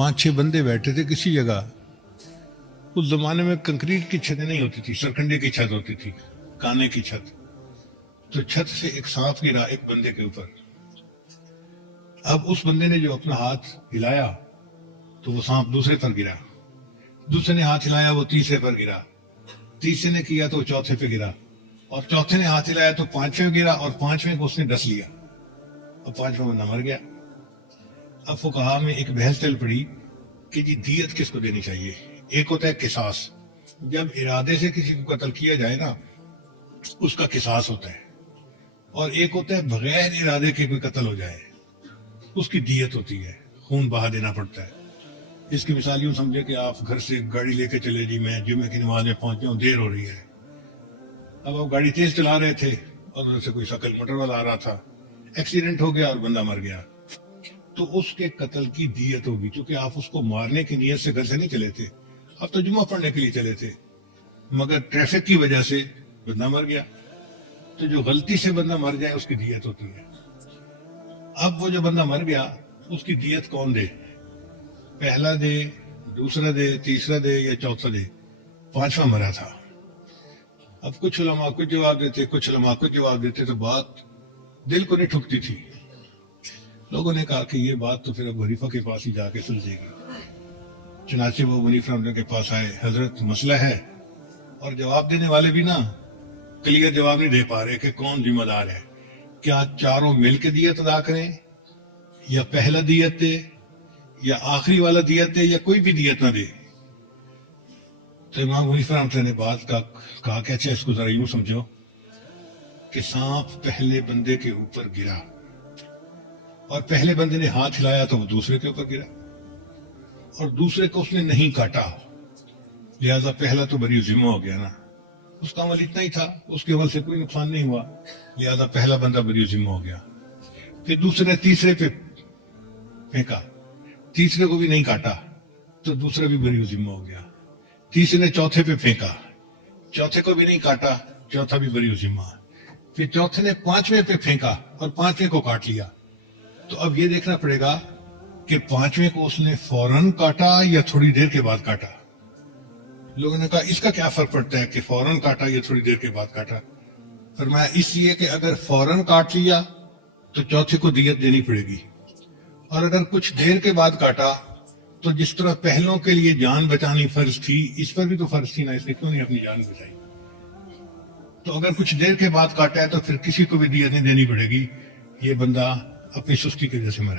5-6 بندے بیٹھے تھے کسی جگہ. اس زمانے میں کنکریٹ کی چھتیں نہیں ہوتی تھی, سرکنڈے کی چھت ہوتی تھی, کانے کی چھت. تو چھت سے ایک سانپ گرا ایک بندے کے اوپر. اب اس بندے نے جو اپنا ہاتھ ہلایا تو وہ سانپ دوسرے پر گرا, دوسرے نے ہاتھ ہلایا وہ تیسرے پر گرا, تیسرے نے کیا تو وہ چوتھے پہ گرا, اور چوتھے نے ہاتھ ہلایا تو پانچویں گرا, اور پانچویں کو اس نے ڈس لیا, اور پانچواں بندہ مر گیا. اب فقہا میں ایک بحث چل پڑی کہ جی دیت کس کو دینی چاہیے. ایک ہوتا ہے قصاص, جب ارادے سے کسی کو قتل کیا جائے نا اس کا قصاص ہوتا ہے, اور ایک ہوتا ہے بغیر ارادے کے کوئی قتل ہو جائے اس کی دیت ہوتی ہے, خون بہا دینا پڑتا ہے. اس کی مثال یوں سمجھے کہ آپ گھر سے گاڑی لے کے چلے, جی میں جمعے کی نماز میں پہنچ جاؤں, دیر ہو رہی ہے. اب آپ گاڑی تیز چلا رہے تھے اور ادھر سے کوئی شکل موٹر والا آ رہا تھا, ایکسیڈنٹ ہو گیا اور بندہ مر گیا, تو اس کے قتل کی دیت ہوگی, کیونکہ آپ اس کو مارنے کی نیت سے گھر سے نہیں چلے تھے, آپ تو جمعہ پڑھنے کے لیے چلے تھے, مگر ٹریفک کی وجہ سے بندہ مر گیا. تو جو غلطی سے بندہ مر جائے اس کی دیت ہوتی ہے. اب وہ جو بندہ مر گیا اس کی دیت کون دے, پہلا دے, دوسرا دے, تیسرا دے یا چوتھا دے؟ پانچواں مرا تھا. اب کچھ علماء کچھ جواب دیتے, کچھ علماء کچھ جواب دیتے, تو بات دل کو نہیں ٹھکتی تھی. لوگوں نے کہا کہ یہ بات تو پھر ابو حنیفہ کے پاس ہی جا کے سلجھے گی. چنانچہ وہ ابو حنیفہ کے پاس آئے, حضرت مسئلہ ہے, اور جواب دینے والے بھی نا کلیئر جواب نہیں دے پا رہے کہ کون ذمہ دار ہے. کیا چاروں مل کے دیت ادا کریں, یا پہلا دیت دے, یا آخری والا دیت دے, یا کوئی بھی دیت نہ دے؟ تو امام ابو حنیفہ رحمۃ اللہ نے بات کا کہا کہ اچھا اس کو ذرا یوں سمجھو کہ سانپ پہلے بندے کے اوپر گرا, اور پہلے بندے نے ہاتھ ہلایا تو وہ دوسرے کے اوپر گرا, اور دوسرے کو اس نے نہیں کاٹا, لہذا پہلا تو بری ذمہ ہو گیا نا, اس کا عمل اتنا ہی تھا, اس کے عمل سے کوئی نقصان نہیں ہوا, لہذا پہلا بندہ بری ذمہ ہو گیا. پھر دوسرے نے تیسرے پہ پھینکا, تیسرے کو بھی نہیں کاٹا تو دوسرا بھی بری ذمہ ہو گیا. تیسرے نے چوتھے پہ پھینکا, چوتھے کو بھی نہیں کاٹا, چوتھا بھی بری ذمہ. پھر چوتھے نے پانچویں پہ پھینکا اور پانچویں کو کاٹ لیا. تو اب یہ دیکھنا پڑے گا کہ پانچویں کو اس نے فوراً کاٹا یا تھوڑی دیر کے بعد کاٹا. لوگوں نے کہا اس کا کیا فرق پڑتا ہے کہ فوراً کاٹا یا تھوڑی دیر کے بعد کاٹا؟ فرمایا اس لیے کہ اگر فوراً کاٹ لیا تو چوتھے کو دیت دینی پڑے گی, اور اگر کچھ دیر کے بعد کاٹا تو جس طرح پہلوں کے لیے جان بچانی فرض تھی, اس پر بھی تو فرض تھی نا, اس نے کیوں نہیں اپنی جان بچائی؟ تو اگر کچھ دیر کے بعد کاٹا ہے تو پھر کسی کو بھی دیت نہیں دینی پڑے گی, یہ بندہ اپنی سستی کی وجہ سے مرا.